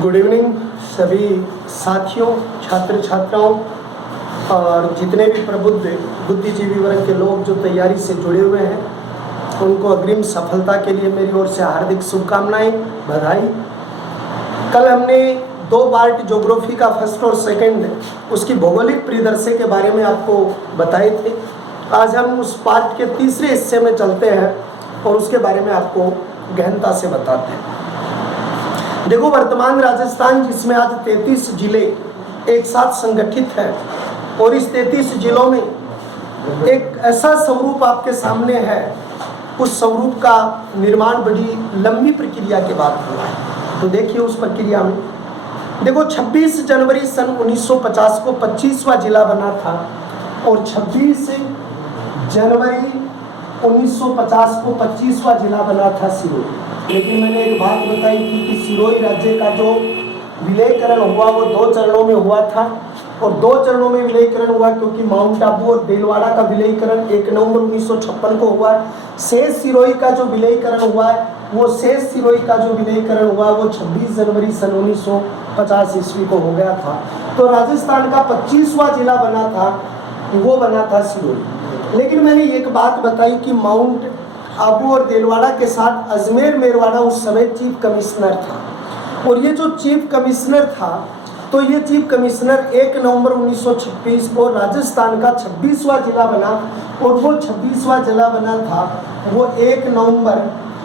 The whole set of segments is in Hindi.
गुड इवनिंग सभी साथियों, छात्र छात्राओं और जितने भी प्रबुद्ध बुद्धिजीवी वर्ग के लोग जो तैयारी से जुड़े हुए हैं, उनको अग्रिम सफलता के लिए मेरी ओर से हार्दिक शुभकामनाएं, बधाई। कल हमने 2 पार्ट ज्योग्राफी का फर्स्ट और सेकंड उसकी भौगोलिक परिदृश्य के बारे में आपको बताए थे। आज हम उस पार्ट के तीसरे हिस्से में चलते हैं और उसके बारे में आपको गहनता से बताते हैं। देखो, वर्तमान राजस्थान जिसमें आज 33 जिले एक साथ संगठित हैं और इस 33 जिलों में एक ऐसा स्वरूप आपके सामने है, उस स्वरूप का निर्माण बड़ी लंबी प्रक्रिया के बाद हुआ है। तो देखिए उस प्रक्रिया में देखो, 26 जनवरी सन 1950 को 25वां जिला बना था और 26 जनवरी 1950 को 25वां जिला बना था सिरोही। लेकिन मैंने एक बात बताई थी कि सिरोही राज्य का जो विलयीकरण हुआ वो 2 चरणों में हुआ था और 2 चरणों में विलयीकरण हुआ, क्योंकि माउंट आबू और देलवाड़ा का विलयीकरण 1 नवंबर 1956 को हुआ। शेष सिरोही का जो विलयीकरण हुआ है, वो शेष सिरोही का जो विलयीकरण हुआ वो 26 जनवरी सन 1950 ईस्वी को हो गया था। तो राजस्थान का 25वां जिला बना था, वो बना था सिरोही। लेकिन मैंने एक बात बताई कि माउंट आबू और देलवाड़ा के साथ अजमेर मेरवाड़ा उस समय चीफ कमिश्नर था और ये जो चीफ कमिश्नर था, तो ये चीफ कमिश्नर 1 नवंबर 1926 को राजस्थान का 26वां जिला बना और वो 26वां जिला बना था वो 1 नवंबर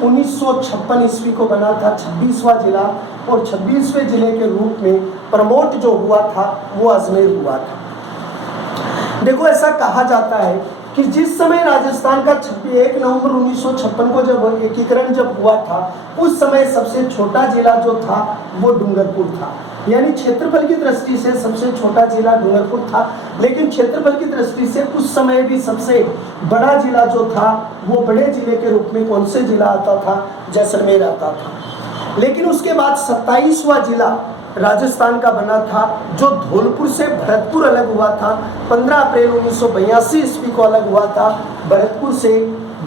1956 ईस्वी को बना था 26वां जिला। और 26वें जिले के रूप में प्रमोट जो हुआ था वो अजमेर हुआ था। देखो, ऐसा कहा जाता है कि जिस समय राजस्थान का 1 नवंबर 1956 को जब एकीकरण जब हुआ था, उस समय सबसे छोटा जिला जो था वो डूंगरपुर था। यानी क्षेत्रफल की दृष्टि से सबसे छोटा जिला डूंगरपुर था, लेकिन क्षेत्रफल की दृष्टि से उस समय भी सबसे बड़ा जिला जो था वो बड़े जिले के रूप में कौन से जिला आता था? जैसलमेर आता था। लेकिन उसके बाद 27वां जिला राजस्थान का बना था, जो धौलपुर से भरतपुर अलग हुआ था। 15 अप्रैल 1982 ईस्वी को अलग हुआ था। भरतपुर से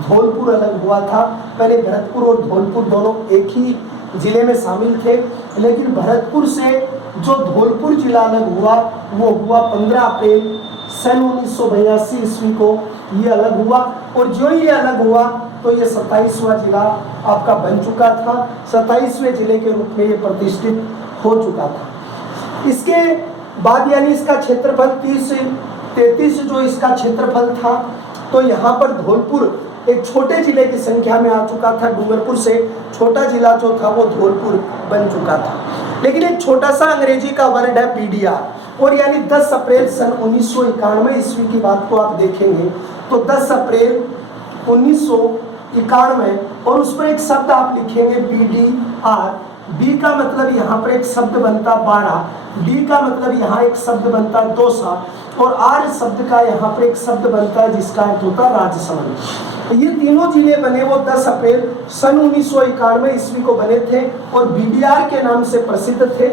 धौलपुर अलग हुआ था। पहले भरतपुर और धौलपुर दोनों एक ही जिले में शामिल थे, लेकिन भरतपुर से जो धौलपुर जिला अलग हुआ वो हुआ 15 अप्रैल सन 1982 ईस्वी को ये अलग हुआ। और जो ये अलग हुआ तो ये 27वां जिला आपका बन चुका था। 27वें जिले के रूप में ये प्रतिष्ठित हो चुका था। इसके बाद यानी इसका क्षेत्रफल 33 जो इसका क्षेत्रफल था, तो यहाँ पर धौलपुर एक छोटे जिले की संख्या में आ चुका था। डूंगरपुर से छोटा जिला जो था वो धौलपुर बन चुका था। लेकिन एक छोटा सा अंग्रेजी का वर्ड है PDR, और यानी 10 अप्रैल सन 1991 ईस्वी की बात को आप देखेंगे तो 10 अप्रैल 1991, और उस पर एक शब्द आप लिखेंगे BDR। बी का मतलब यहाँ पर एक शब्द बनता 12, डी का मतलब यहाँ एक शब्द बनता दोसा, और आर शब्द का यहाँ पर एक शब्द बनता है जिसका अर्थ होता है राजसमंद। तो ये तीनों जिले बने वो 10 अप्रैल सन 1991 ईस्वी को बने थे और BDR के नाम से प्रसिद्ध थे।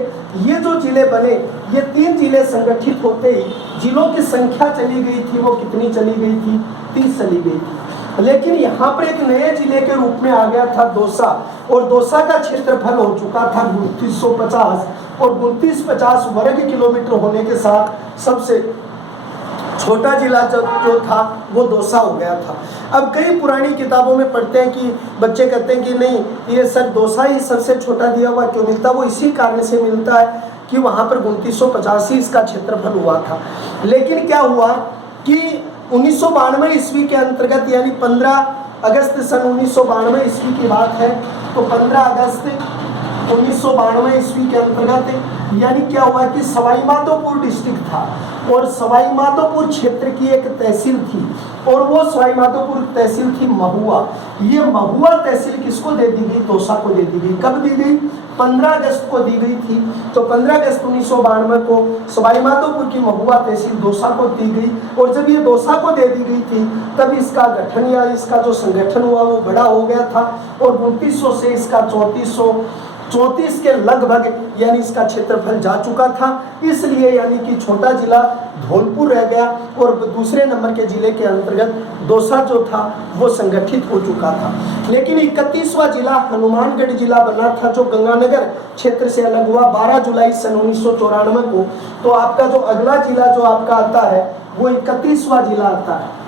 ये जो जिले बने, ये 3 जिले संगठित होते ही जिलों की संख्या चली गई थी, वो कितनी चली गई थी? 30 चली गई थी। लेकिन यहाँ पर एक नए जिले के रूप में आ गया था दौसा, और दौसा का क्षेत्रफल हो चुका था 2950, और 2950 वर्ग किलोमीटर होने के साथ सबसे छोटा जिला जो था वो दौसा हो गया था। अब कई पुरानी किताबों में पढ़ते हैं कि बच्चे कहते हैं कि नहीं, ये सर दौसा ही सबसे छोटा दिया हुआ क्यों मिलता? वो इसी कारण से मिलता है कि वहाँ पर 2985 इसका क्षेत्रफल हुआ था। लेकिन क्या हुआ कि 1992 ईस्वी के अंतर्गत, यानी 15 अगस्त सन 1992 ईस्वी की बात है, तो 15 अगस्त 1992 ईस्वी के अंतर्गत यानी क्या हुआ कि सवाई माधोपुर डिस्ट्रिक्ट था और सवाई माधोपुर क्षेत्र की एक तहसील थी, और वो सवाई माधोपुर तहसील थी महुआ। ये महुआ तहसील किसको दे दी गई? दौसा को दे दी गई। कब दी गई? 15 अगस्त को दी गई थी। तो 15 अगस्त 1992 को सवाई माधोपुर की महुआ तहसील दौसा को दी गई, और जब ये दौसा को दे दी गई थी तब इसका गठन या इसका जो संगठन हुआ वो बड़ा हो गया था, और 2900 से इसका 3434 के लगभग यानी इसका क्षेत्रफल जा चुका था। इसलिए यानी कि छोटा जिला धौलपुर रह गया और दूसरे नंबर के जिले के अंतर्गत दौसा जो था वो संगठित हो चुका था। लेकिन 31वां जिला हनुमानगढ़ जिला बना था, जो गंगानगर क्षेत्र से अलग हुआ 12 जुलाई सन 1994 को। तो आपका जो अगला जिला जो आपका आता है वो 31वां जिला आता है।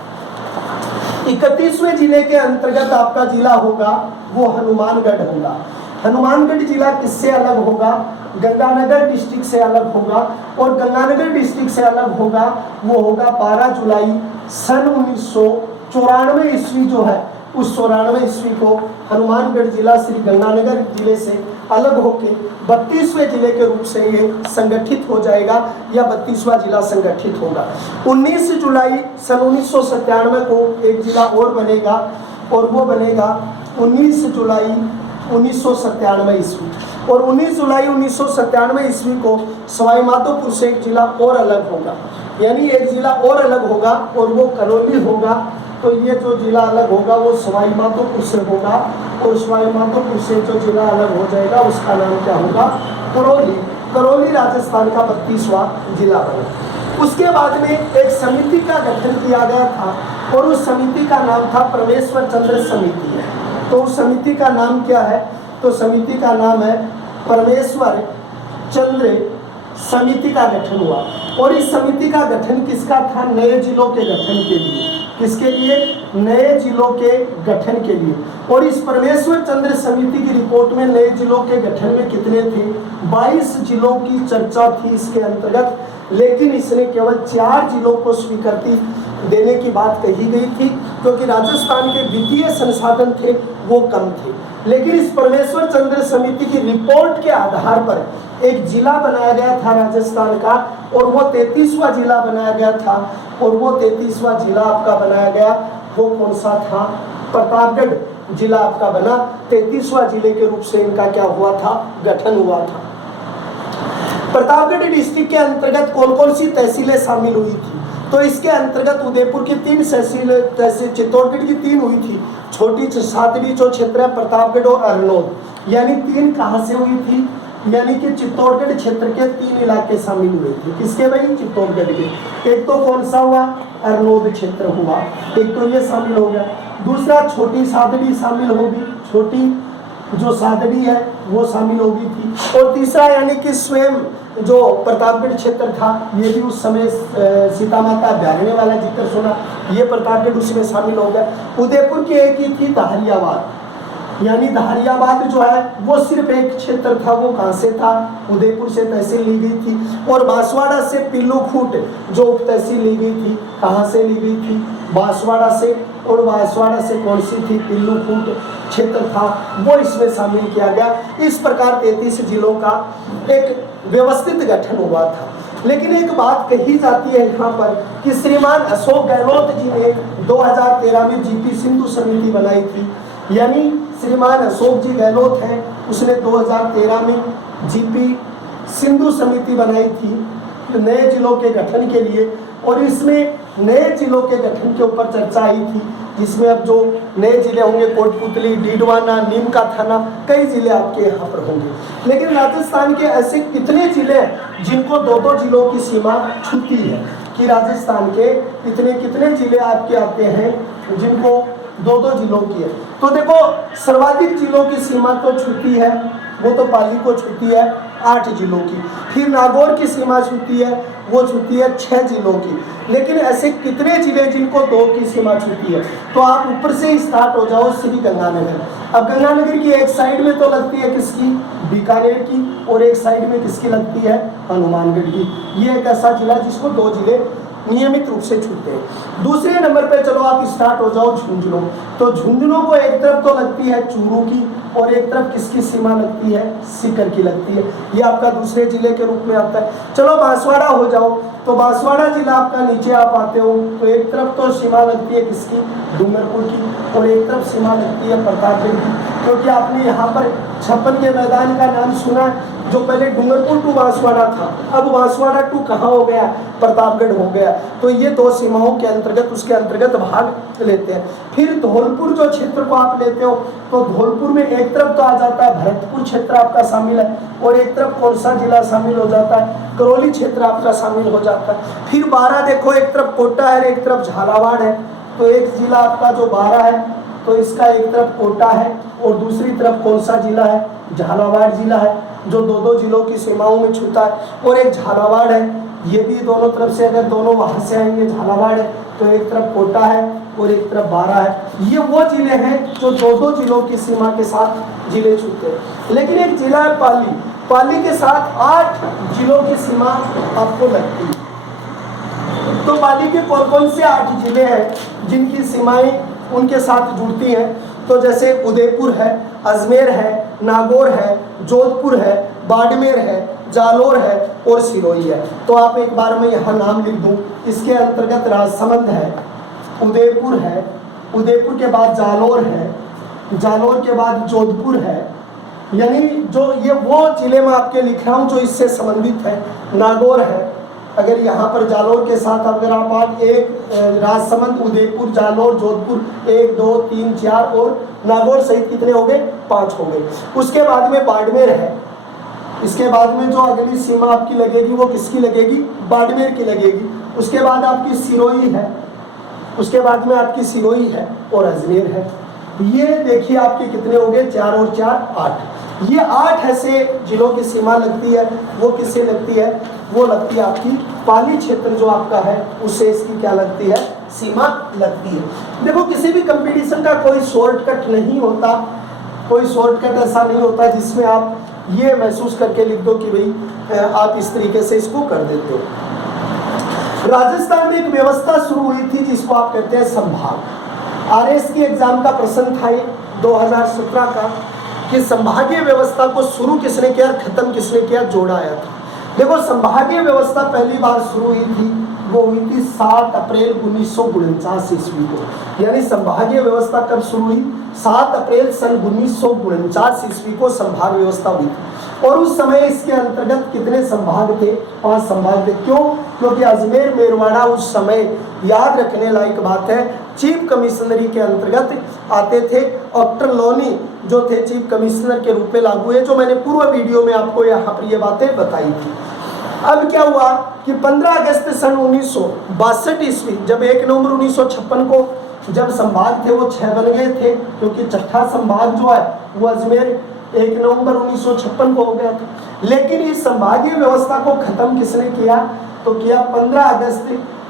31वें जिले के अंतर्गत आपका जिला होगा वो हनुमानगढ़ होगा। हनुमानगढ़ जिला किससे अलग होगा? गंगानगर डिस्ट्रिक्ट से अलग होगा। और गंगानगर डिस्ट्रिक्ट से अलग होगा वो होगा 12 जुलाई सन 1994 ईस्वी जो है, उस 94 ईस्वी को हनुमानगढ़ जिला श्री गंगानगर जिले से अलग होकर 32वें जिले के रूप से ये संगठित हो जाएगा या 32वां जिला संगठित होगा। 19 जुलाई सन 1997 को एक जिला और बनेगा और वो बनेगा 19 जुलाई 1997 ईस्वी। और 19 जुलाई 1997 ईस्वी को सवाई माधोपुर से एक जिला और अलग होगा, यानी एक जिला और अलग होगा और वो करौली होगा। तो ये जो जिला अलग होगा वो सवाई माधोपुर से होगा और सवाई माधोपुर से जो जिला अलग हो जाएगा उसका नाम क्या होगा? करौली। करौली राजस्थान का 32वां जिला बना। उसके बाद में एक समिति का गठन किया गया था और उस समिति का नाम था परमेश्वर चंद्र समिति है। तो उस समिति का नाम क्या है? तो समिति का नाम है परमेश्वर चंद्र समिति का गठन हुआ। और इस समिति का गठन किसका था? नए जिलों के गठन के लिए। किसके लिए? नए जिलों के गठन के लिए। और इस परमेश्वर चंद्र समिति की रिपोर्ट में नए जिलों के गठन में कितने थे? 22 जिलों की चर्चा थी इसके अंतर्गत, लेकिन इसने केवल 4 जिलों को स्वीकृति देने की बात कही गई थी, क्योंकि राजस्थान के वित्तीय संसाधन थे वो कम थे। लेकिन इस परमेश्वर चंद्र समिति की रिपोर्ट के आधार पर एक जिला बनाया गया था राजस्थान का, और वो 33वां जिला बनाया गया था। और वो 33वां जिला आपका बनाया गया वो कौन सा था? प्रतापगढ़ जिला आपका बना। 33वां जिले के रूप से इनका क्या हुआ था? गठन हुआ था। प्रतापगढ़ डिस्ट्रिक्ट के अंतर्गत कौन कौन सी तहसीलें शामिल हुई थी? तो इसके अंतर्गत उदयपुर की 3 तहसील, चित्तौड़गढ़ की 3 हुई थी, छोटी 7वीं जो क्षेत्र है प्रतापगढ़ और अरनोद, यानी 3 कहाँ से हुई थी? यानी कि चित्तौड़गढ़ क्षेत्र के 3 इलाके शामिल हुए थे। किसके भाई? चित्तौड़गढ़ के। एक तो कौन सा हुआ? अरनोद क्षेत्र हुआ, एक तो ये शामिल हो गया। दूसरा छोटी सादड़ी शामिल होगी, छोटी जो सादड़ी है वो शामिल होगी थी। और तीसरा यानी कि स्वयं जो प्रतापगढ़ क्षेत्र था, ये भी उस समय सीता माता अभ्यारण्य वाला जिक्र सुना, ये प्रतापगढ़ उसमें शामिल हो गया। उदयपुर की एक ही थी दहारियाबाद, यानी दहारियाबाद जो है वो सिर्फ एक क्षेत्र था। वो कहाँ से था? उदयपुर से तहसील ली गई थी। और बांसवाड़ा से पिल्लूखूट जो उप तहसील ली गई थी, कहाँ से ली गई थी? बांसवाड़ा से। और बांसवाड़ा से कौन सी थी? पिल्लूखूट क्षेत्र था, वो इसमें शामिल किया गया। इस प्रकार 33 जिलों का एक व्यवस्थित गठन हुआ था। लेकिन एक बात कही जाती है यहाँ पर कि श्रीमान अशोक गहलोत जी ने 2013 में जीपी सिंधु समिति बनाई थी, यानी श्रीमान अशोक जी गहलोत हैं, उसने 2013 में जीपी सिंधु समिति बनाई थी नए जिलों के गठन के लिए। और इसमें नए जिलों के गठन के ऊपर चर्चा आई थी, जिसमें अब जो नए जिले होंगे कोटपुतली, डीडवाना, नीम का थाना, कई जिले आपके यहाँ पर होंगे। लेकिन राजस्थान के ऐसे कितने जिले हैं जिनको 2-2 जिलों की सीमा छूती है? कि राजस्थान के कितने जिले आपके आते हैं जिनको 2-2 जिलों की है? तो देखो, सर्वाधिक जिलों की सीमा तो छूती है, वो तो पाली को छूती है 8 जिलों की। फिर नागौर की सीमा छूती है, वो छूती है 6 जिलों की। लेकिन ऐसे कितने जिले जिनको 2 की सीमा छूती है? तो आप ऊपर से ही स्टार्ट हो जाओ, श्री गंगानगर। अब गंगानगर की एक साइड में तो लगती है किसकी? बीकानेर की, और एक साइड में किसकी लगती है? हनुमानगढ़ की। ये एक ऐसा जिला जिसको 2 जिले नियमित रूप से छूटते हैं। दूसरे नंबर पे चलो आप स्टार्ट हो जाओ झुंझुनू। तो झुंझुनू को एक तरफ तो लगती है चूरू की, और एक तरफ किसकी सीमा लगती है? सीकर की लगती है। ये आपका दूसरे जिले के रूप में आता है। चलो बांसवाड़ा हो जाओ, तो बांसवाड़ा जिला आपका नीचे आप आते हो, तो एक तरफ तो सीमा लगती है किसकी? डूंगरपुर की, और एक तरफ सीमा लगती है प्रतापगढ़ की। क्योंकि आपने यहाँ पर 56 के मैदान का नाम सुना है, जो पहले डूंगरपुर टू बांसवाड़ा था, अब बांसवाड़ा टू कहाँ हो गया? प्रतापगढ़ हो गया। तो ये 2 सीमाओं के अंतर्गत, उसके अंतर्गत भाग लेते हैं। फिर धौलपुर जो क्षेत्र को आप लेते हो, तो धौलपुर में एक तरफ तो आ जाता है भरतपुर क्षेत्र आपका शामिल है, और एक तरफ कौन सा जिला शामिल हो जाता है? करौली क्षेत्र आपका शामिल हो जाता है। फिर 12 देखो, एक तरफ कोटा है, एक तरफ झालावाड़ है, तो एक जिला आपका जो बारा है, तो इसका एक तरफ कोटा है और दूसरी तरफ कौन सा जिला है, झालावाड़ जिला है, जो दो दो जिलों की सीमाओं में छूता है। और एक झालावाड़ है, ये भी दोनों तरफ से, अगर दोनों वहाँ से आएंगे, झालावाड़ है तो एक तरफ कोटा है और एक तरफ बारा है। ये वो जिले हैं जो दो दो जिलों की सीमा के साथ जिले छूते हैं। लेकिन एक जिला है पाली, पाली के साथ 8 जिलों की सीमा आपको लगती है। तो पाली के कौन कौन से 8 जिले हैं जिनकी सीमाएं उनके साथ जुड़ती हैं? तो जैसे उदयपुर है, अजमेर है, नागौर है, जोधपुर है, बाड़मेर है, जालोर है और सिरोही है। तो आप एक बार मैं यहाँ नाम लिख दूँ, इसके अंतर्गत राजसमंद है, उदयपुर है, उदयपुर के बाद जालोर है, जालोर के बाद जोधपुर है। यानी जो ये वो जिले में आपके लिख रहा हूँ जो इससे संबंधित है। नागौर है, अगर यहाँ पर जालोर के साथ अगर आप एक राजसमंद, उदयपुर, जालोर, जोधपुर 1 2 3 4 और नागौर सहित कितने हो गए? 5 हो गए। उसके बाद में बाड़मेर है, इसके बाद में जो अगली सीमा आपकी लगेगी वो किसकी लगेगी? बाड़मेर की लगेगी। उसके बाद आपकी सिरोही है, उसके बाद में आपकी सिरोही है और अजमेर है। ये देखिए आपके कितने हो गए? 4 और 4 8। ये 8 ऐसे जिलों की सीमा लगती है। वो किससे लगती है? वो लगती है आपकी पाली क्षेत्र जो आपका है उससे इसकी क्या लगती है? सीमा लगती है। देखो किसी भी कंपटीशन का कोई शॉर्टकट नहीं होता, कोई शॉर्टकट ऐसा नहीं होता जिसमें आप ये महसूस करके लिख दो कि भाई आप इस तरीके से इसको कर देते हो। राजस्थान में एक व्यवस्था शुरू हुई थी जिसको आप कहते हैं संभाग। आरएस की एग्जाम का प्रश्न था ये 2017 का कि संभागीय व्यवस्था को शुरू किसने किया, खत्म किसने किया, जोड़ाया था। देखो संभागीय व्यवस्था पहली बार शुरू हुई थी, वो हुई थी 7 अप्रैल 1949 ईस्वी को। यानी संभागीय व्यवस्था कब शुरू हुई? 7 अप्रैल सन 1949 ईस्वी को संभाग व्यवस्था हुई थी। और उस समय इसके अंतर्गत कितने संभाग थे? 5 संभाग थे। क्यों? क्योंकि अजमेर मेरवाड़ा उस समय, याद रखने लायक बात है, चीफ कमिश्नरी के अंतर्गत आते थे। डॉक्टर लोनी जो थे चीफ कमिश्नर के रूप में लागू है, जो मैंने पूर्व वीडियो में आपको यहाँ पर ये बातें बताई थी। अब क्या हुआ कि 15 अगस्त सन 1962 ईस्वी, जब 1 नवंबर 1956 को जब संभाग थे वो 6 बन गए थे, क्योंकि छठा संभाग जो है वो अजमेर 1 नवंबर 1956 को हो गया था। लेकिन इस संभागीय व्यवस्था को खत्म किसने किया? तो किया 15 अगस्त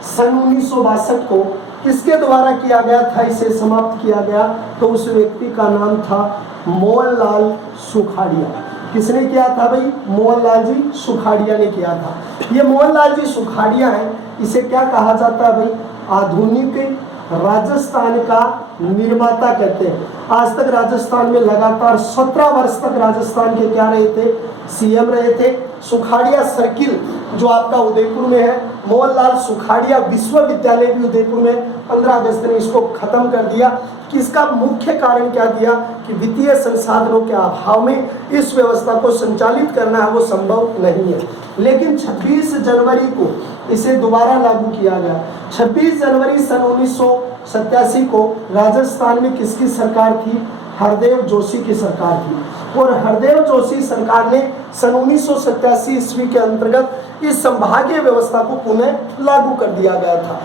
सन 1962 को। किसके द्वारा किया गया था, इसे समाप्त किया गया? तो उस व्यक्ति का नाम था मोहनलाल सुखाड़िया। किसने किया था भाई? मोहनलाल जी सुखाड़िया ने किया था। ये मोहनलाल जी सुखाड़िया है, इसे क्या कहा जाता है भाई? आधुनिक राजस्थान का निर्माता कहते हैं। आज तक राजस्थान में लगातार 17 वर्ष तक राजस्थान के क्या रहे थे? सीएम रहे थे। सुखाड़िया सर्किल जो आपका उदयपुर में है, मोहनलाल सुखाड़िया विश्वविद्यालय भी उदयपुर में 15 अगस्त ने इसको खत्म कर दिया। कि इसका मुख्य कारण क्या दिया कि वित्तीय संसाधनों के अभाव में इस व्यवस्था को संचालित करना है वो संभव नहीं है। लेकिन 26 जनवरी को इसे दोबारा लागू किया गया। 26 जनवरी सन 1987 को राजस्थान में किसकी सरकार थी? हरदेव जोशी की सरकार थी। और हरदेव जोशी सरकार ने सन 1987 ईस्वी के अंतर्गत इस संभागीय व्यवस्था को पुनः लागू कर दिया गया था।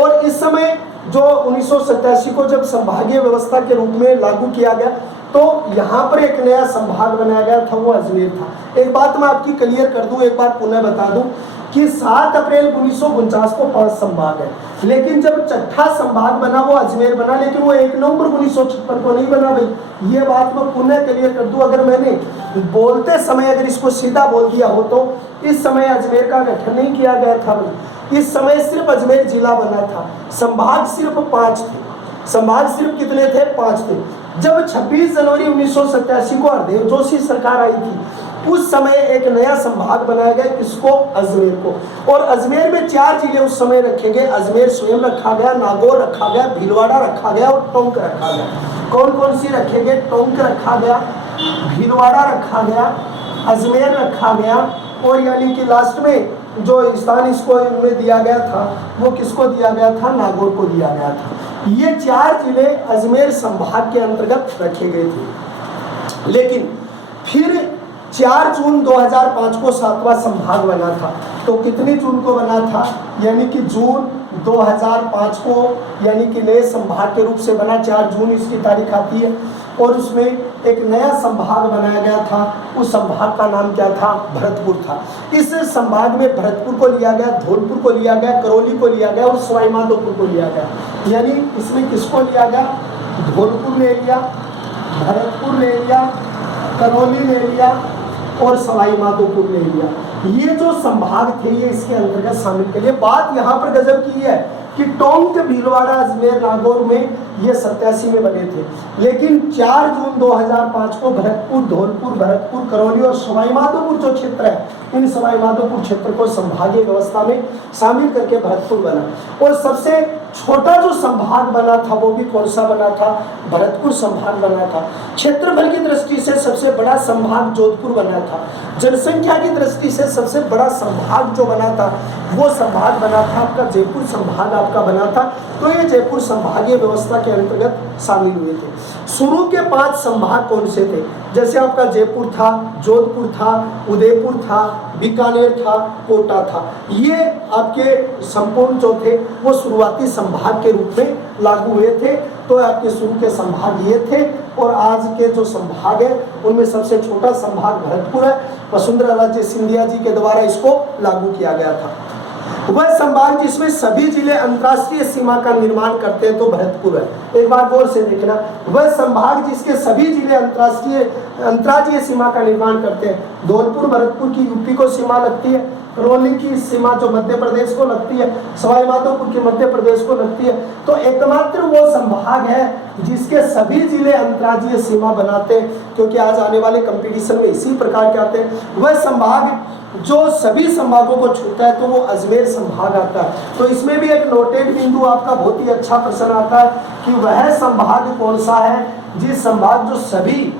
और इस समय जो 1987 को जब संभागीय व्यवस्था के रूप में लागू किया गया, तो यहाँ पर एक नया संभाग बनाया गया था, वो अजमेर था। एक बात मैं आपकी क्लियर कर दूं, एक बार पुनः बता दूं कि 7 अप्रैल 1949 को 5 संभाग है, लेकिन जब छठा संभाग बना वो अजमेर बना, लेकिन वो 1 नवंबर 1956 को नहीं बना भाई। ये बात मैं पुनः क्लियर कर दूं, अगर मैंने बोलते समय अगर इसको सीधा बोल दिया हो तो इस समय अजमेर का गठन नहीं किया गया था भाई। इस समय सिर्फ अजमेर जिला बना था, संभाग सिर्फ 5 थे। संभाग सिर्फ कितने थे? 5 थे। जब 26 जनवरी 1987 को हरदेव जोशी सरकार आई थी, उस समय एक नया संभाग बनाया गया, किसको? अजमेर को। और अजमेर में 4 जिले उस समय रखे गए। अजमेर स्वयं रखा गया, नागौर रखा गया, भीलवाड़ा रखा गया और टोंक रखा गया। कौन कौन सी रखे गए? टोंक रखा गया, भीलवाड़ा रखा गया, अजमेर रखा गया, और यानी कि लास्ट में जो स्थान इसको में दिया गया था वो किसको दिया गया था? नागौर को दिया गया था। ये 4 जिले अजमेर संभाग के अंतर्गत रखे गए थे। लेकिन फिर 4 जून 2005 को 7वां संभाग बना था। तो कितनी जून को बना था? यानी कि जून 2005 को, यानी कि नए संभाग के रूप से बना। 4 जून इसकी तारीख आती है और उसमें एक नया संभाग बनाया गया था। उस संभाग का नाम क्या था? भरतपुर था। इस संभाग में भरतपुर को लिया गया, धौलपुर को लिया गया, करौली को लिया गया और सवाई माधोपुर को लिया गया। यानी इसमें किसको लिया गया? धौलपुर ले लिया, भरतपुर ले लिया, करौली ले लिया और सवाई माधोपुर ले लिया। ये जो संभाग थे ये इसके अंतर्गत शामिल के लिए। बात यहाँ पर गजब की है कि टोंक, भीलवाड़ा, अजमेर, नागौर में ये 87 में बने थे, लेकिन 4 जून 2005 को भरतपुर, धौलपुर, भरतपुर, करौली और सवाई माधोपुर जो क्षेत्र है, इन सवाई माधोपुर क्षेत्र को संभागीय व्यवस्था में शामिल करके भरतपुर बना। और सबसे छोटा जो संभाग बना था वो भी कौन सा बना था? भरतपुर संभाग बना था। क्षेत्रफल की दृष्टि से सबसे बड़ा संभाग जोधपुर बना था। जनसंख्या की दृष्टि से सबसे बड़ा संभाग जो बना था वो संभाग बना था आपका जयपुर संभाग आपका बना था। तो ये जयपुर संभागीय व्यवस्था के अंतर्गत शामिल हुए थे। शुरू के 5 संभाग कौन से थे? जैसे आपका जयपुर था, जोधपुर था, उदयपुर था, बीकानेर था, कोटा था। ये आपके संपूर्ण जो थे वो शुरुआती संभाग के रूप में लागू हुए थे। तो आपके शुरू के संभाग ये थे और आज के जो संभाग है उनमें सबसे छोटा संभाग भरतपुर है। वसुंधरा राजे सिंधिया जी के द्वारा इसको लागू किया गया था। वह संभाग जिसमें सभी जिले अंतर्राष्ट्रीय सीमा का निर्माण करते हैं तो भरतपुर है। एक बार गौर से देखना, वह संभाग जिसके सभी जिले अंतर्राज्यीय सीमा का निर्माण करते हैं। धौलपुर, भरतपुर की यूपी को सीमा लगती है, करौली की सीमा जो मध्य प्रदेश को लगती है, सवाई माधोपुर की मध्य प्रदेश को लगती है। तो एकमात्र वो संभाग है जिसके सभी जिले अंतर्राज्यीय सीमा बनाते हैं, क्योंकि आज आने वाले कंपटीशन में इसी प्रकार के आते हैं। वह संभाग जो सभी संभागों को छूता है तो वो अजमेर संभाग आता है। तो इसमें भी एक नोटेड बिंदु आपका बहुत ही अच्छा प्रश्न आता है कि वह संभाग कौन सा है जिस संभाग जो सभी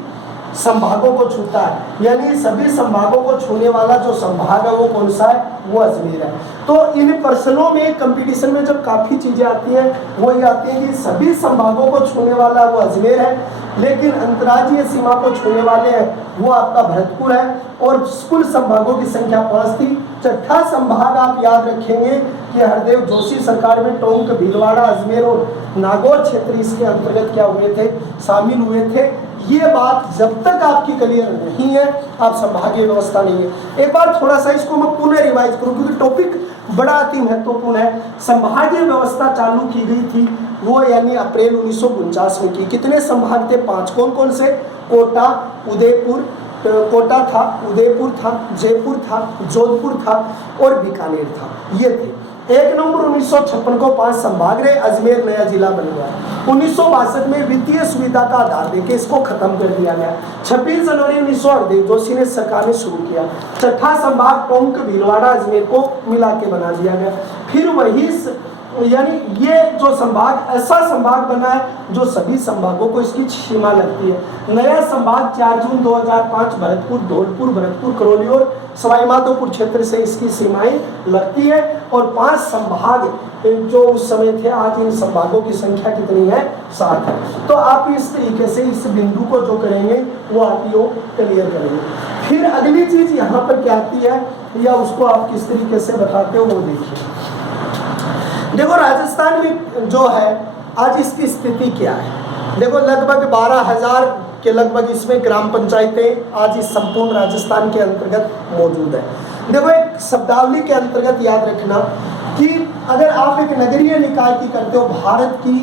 संभागों को छूता है, यानी सभी संभागों को छूने वाला जो संभाग है वो कौन सा है? वो अजमेर है। तो इन प्रश्नों में कंपटीशन में जब काफ़ी चीज़ें आती हैं वो ये आती हैं कि सभी संभागों को छूने वाला वो अजमेर है, लेकिन अंतर्राज्यीय सीमा को छूने वाले हैं वो आपका भरतपुर है। और कुल संभागों की संख्या 5 थी। छठा संभाग आप याद रखेंगे कि हरदेव जोशी सरकार में टोंक, भीलवाड़ा, अजमेर और नागौर क्षेत्र इसके अंतर्गत क्या हुए थे? शामिल हुए थे। ये बात जब तक आपकी क्लियर नहीं है आप संभागीय व्यवस्था नहीं है। एक बार थोड़ा सा इसको मैं पुनः रिवाइज करूं क्योंकि टॉपिक बड़ा अति महत्वपूर्ण है। संभागीय व्यवस्था चालू की गई थी वो यानी अप्रैल 1949 में की। कितने संभाग थे? 5। कौन कौन से? कोटा, उदयपुर, कोटा था, उदयपुर था, जयपुर था, जोधपुर था और बीकानेर था। ये थे। 1 नवंबर 1956 को 5 संभाग रहे, अजमेर नया जिला बन गया। 1962 में वित्तीय सुविधा का आधार देके इसको खत्म कर दिया गया। 26 जनवरी 1900 जोशी ने सरकार ने शुरू किया। छठा संभाग टोंक, भीलवाड़ा, अजमेर को मिला के बना दिया गया। फिर वही यानी ये जो संभाग ऐसा संभाग बना है जो सभी संभागों को इसकी सीमा लगती है। नया संभाग 4 जून 2005 भरतपुर, धौलपुर, भरतपुर, करौली और सवाई माधोपुर क्षेत्र से इसकी सीमाएं लगती है। और 5 संभाग जो उस समय थे, आज इन संभागों की संख्या कितनी है? 7 है। तो आप इस तरीके से इस बिंदु को जो करेंगे वो आप यो क्लियर करेंगे। फिर अगली चीज यहाँ पर क्या आती है या उसको आप किस तरीके से बताते हो वो देखिए। देखो राजस्थान में जो है आज इसकी स्थिति क्या है? देखो लगभग 12,000 के लगभग इसमें ग्राम पंचायतें आज इस संपूर्ण राजस्थान के अंतर्गत मौजूद है। देखो एक शब्दावली के अंतर्गत याद रखना कि अगर आप एक नगरीय निकाय की करते हो, भारत की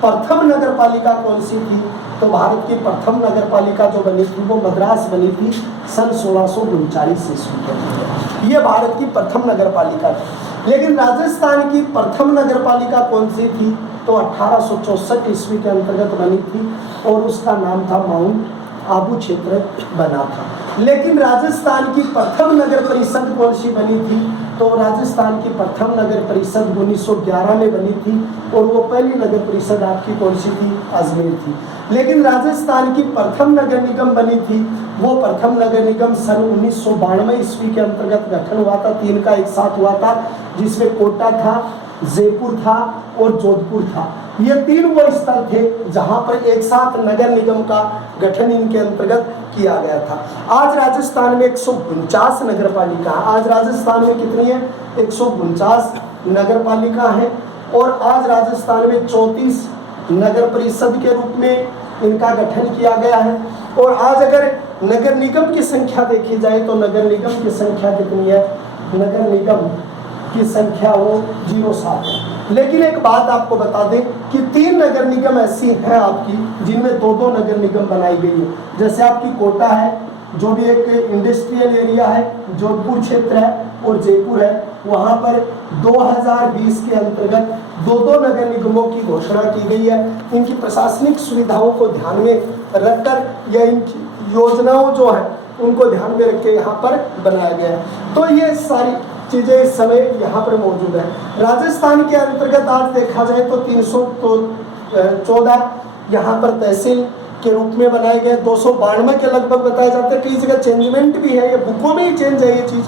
प्रथम नगर पालिका कौन सी थी? तो भारत की प्रथम नगर पालिका जो बनी थी वो मद्रास बनी थी सन 1639 ईस्वी के। ये भारत की प्रथम नगर पालिका थी। लेकिन राजस्थान की प्रथम नगर पालिका कौन सी थी? तो 1864 ईस्वी के अंतर्गत बनी थी और उसका नाम था माउंट आबू क्षेत्र बना था। लेकिन राजस्थान की प्रथम नगर परिषद कौन सी बनी थी? तो राजस्थान की प्रथम नगर परिषद 1911 में बनी थी और वो पहली नगर परिषद आपकी कौन सी थी? अजमेर थी। लेकिन राजस्थान की प्रथम नगर निगम बनी थी, वो प्रथम नगर निगम सन 1992 ईस्वी के अंतर्गत गठन हुआ था। 3 का एक साथ हुआ था जिसमें कोटा था, जयपुर था और जोधपुर था। ये 3 वो स्थल थे जहां पर एक साथ नगर निगम का गठन इनके अंतर्गत किया गया था। आज राजस्थान में 149 नगर पालिका। आज राजस्थान में कितनी है? 149 नगर पालिका है और आज राजस्थान में 34 नगर परिषद के रूप में इनका गठन किया गया है। और आज अगर नगर निगम की संख्या देखी जाए तो नगर निगम की संख्या कितनी है? नगर निगम की संख्या वो 07 है। लेकिन एक बात आपको बता दें कि 3 नगर निगम ऐसी हैं आपकी जिनमें 2-2 नगर निगम बनाई गई है। जैसे आपकी कोटा है, जो भी एक इंडस्ट्रियल एरिया है, जोधपुर क्षेत्र है और जयपुर है, वहाँ पर 2020 के अंतर्गत 2-2 नगर निगमों की घोषणा की गई है। इनकी प्रशासनिक सुविधाओं को ध्यान में रखकर या इनकी योजनाओं जो है उनको ध्यान में रख के यहाँ पर बनाया गया है। तो ये सारी चीज़ें इस समय यहाँ पर मौजूद है। राजस्थान के अंतर्गत आज देखा जाए तो 314 यहाँ पर तहसील के रूप में बनाए गए, 292 के लगभग बताए जाते हैं। कई जगह चेंजमेंट भी है, ये बुकों में ही चेंज है ये चीज़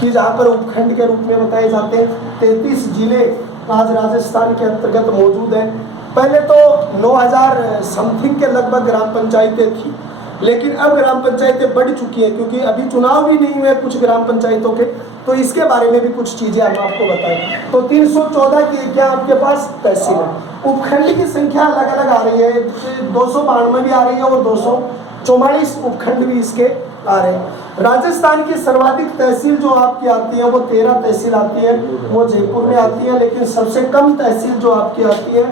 कि जहाँ पर उपखंड के रूप में बताए जाते हैं। 33 जिले आज राजस्थान के अंतर्गत मौजूद हैं। पहले तो 9000 समथिंग के लगभग ग्राम पंचायतें थी, लेकिन अब ग्राम पंचायतें बढ़ चुकी हैं क्योंकि अभी चुनाव भी नहीं हुए कुछ ग्राम पंचायतों के, तो इसके बारे में भी कुछ चीज़ें हम आपको बताएं। तो 314 की क्या आपके पास तहसील है। उपखंड की संख्या अलग अलग आ रही है, 292 भी आ रही है और 244 उपखंड भी इसके आ रहे हैं। राजस्थान की सर्वाधिक तहसील जो आपकी आती है वो 13 तहसील आती है, वो जयपुर में आती है। लेकिन सबसे कम तहसील जो आपकी आती है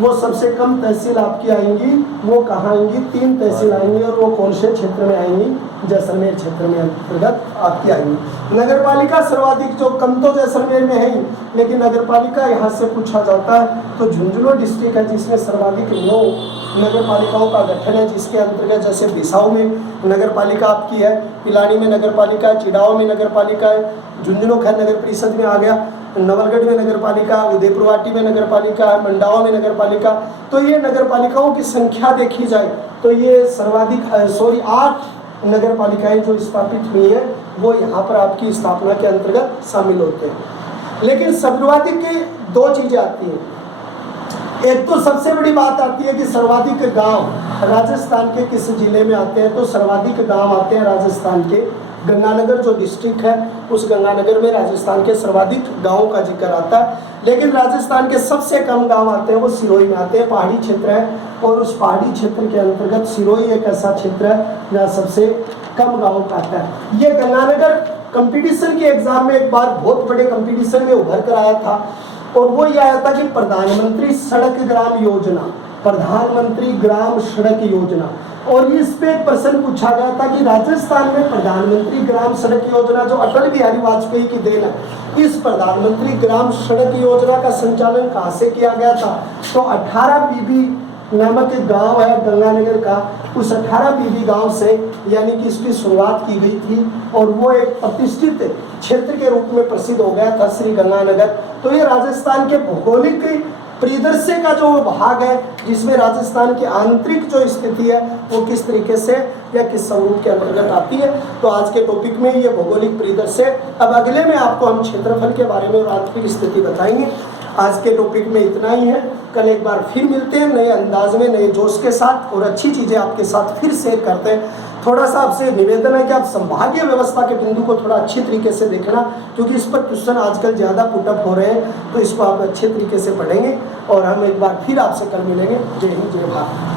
वो सबसे कम तहसील आपकी आएंगी, वो कहाँ आएंगी? 3 तहसील आएंगी। और वो कौन से क्षेत्र में आएंगी? जैसलमेर क्षेत्र में अंतर्गत आपकी आएंगी। नगर पालिका सर्वाधिक जो कम तो जैसलमेर में है ही, लेकिन नगर पालिका यहाँ से पूछा जाता है तो झुंझुनू डिस्ट्रिक्ट है जिसमें सर्वाधिक 9 नगर पालिकाओं का गठन है, जिसके अंतर्गत जैसे बिसाऊ में नगर पालिका आपकी है, पिलानी में नगर पालिका है, चिड़ाव में नगर पालिका है, झुंझुनू खैर नगर परिषद में आ गया, नवलगढ़ में नगर पालिका, उदयपुरवाटी में नगर पालिका, मंडावा में नगर पालिका। तो ये नगर पालिकाओं की संख्या देखी जाए तो ये सर्वाधिक 8 नगर पालिकाएं जो स्थापित हुई है वो यहाँ पर आपकी स्थापना के अंतर्गत शामिल होते हैं। लेकिन सर्वाधिक 2 चीज़ें आती हैं। एक तो सबसे बड़ी बात आती है कि सर्वाधिक गांव राजस्थान के किस जिले में आते हैं, तो सर्वाधिक गांव आते हैं राजस्थान के गंगानगर जो डिस्ट्रिक्ट है उस गंगानगर में राजस्थान के सर्वाधिक गांवों का जिक्र आता है। लेकिन राजस्थान के सबसे कम गांव आते हैं वो सिरोही में आते हैं, पहाड़ी क्षेत्र है। और उस पहाड़ी क्षेत्र के अंतर्गत सिरोही एक ऐसा क्षेत्र है जहाँ सबसे कम गाँव का आता है। ये गंगानगर कंपटीशन के एग्जाम में एक बार बहुत बड़े कंपटीशन में उभर कर आया था और वो ये आया था कि प्रधानमंत्री सड़क ग्राम योजना, प्रधानमंत्री ग्राम सड़क योजना। और इस पे एक प्रश्न पूछा गया था कि राजस्थान में प्रधानमंत्री ग्राम सड़क योजना जो अटल बिहारी वाजपेयी की देन है, इस प्रधानमंत्री ग्राम सड़क योजना का संचालन कहाँ से किया गया था? तो 18 पीबी नामक एक गांव है गंगानगर का, उस 18 पीबी गांव से यानी कि इसकी शुरुआत की गई थी और वो एक प्रतिष्ठित क्षेत्र के रूप में प्रसिद्ध हो गया था श्री गंगानगर। तो ये राजस्थान के भौगोलिक परिदृश्य का जो भाग है जिसमें राजस्थान की आंतरिक जो स्थिति है वो किस तरीके से या किस स्वरूप के अंतर्गत आती है। तो आज के टॉपिक में ये भौगोलिक परिदृश्य। अब अगले में आपको हम क्षेत्रफल के बारे में और आंतरिक स्थिति बताएंगे। आज के टॉपिक में इतना ही है। कल एक बार फिर मिलते हैं नए अंदाज में, नए जोश के साथ और अच्छी चीज़ें आपके साथ फिर शेयर करते हैं। थोड़ा सा आपसे निवेदन है कि आप संभागीय व्यवस्था के बिंदु को थोड़ा अच्छी तरीके से देखना, क्योंकि इस पर क्वेश्चन आजकल ज़्यादा पुटअप हो रहे हैं, तो इसको आप अच्छे तरीके से पढ़ेंगे। और हम एक बार फिर आपसे कल मिलेंगे। जय हिंद, जय भारत।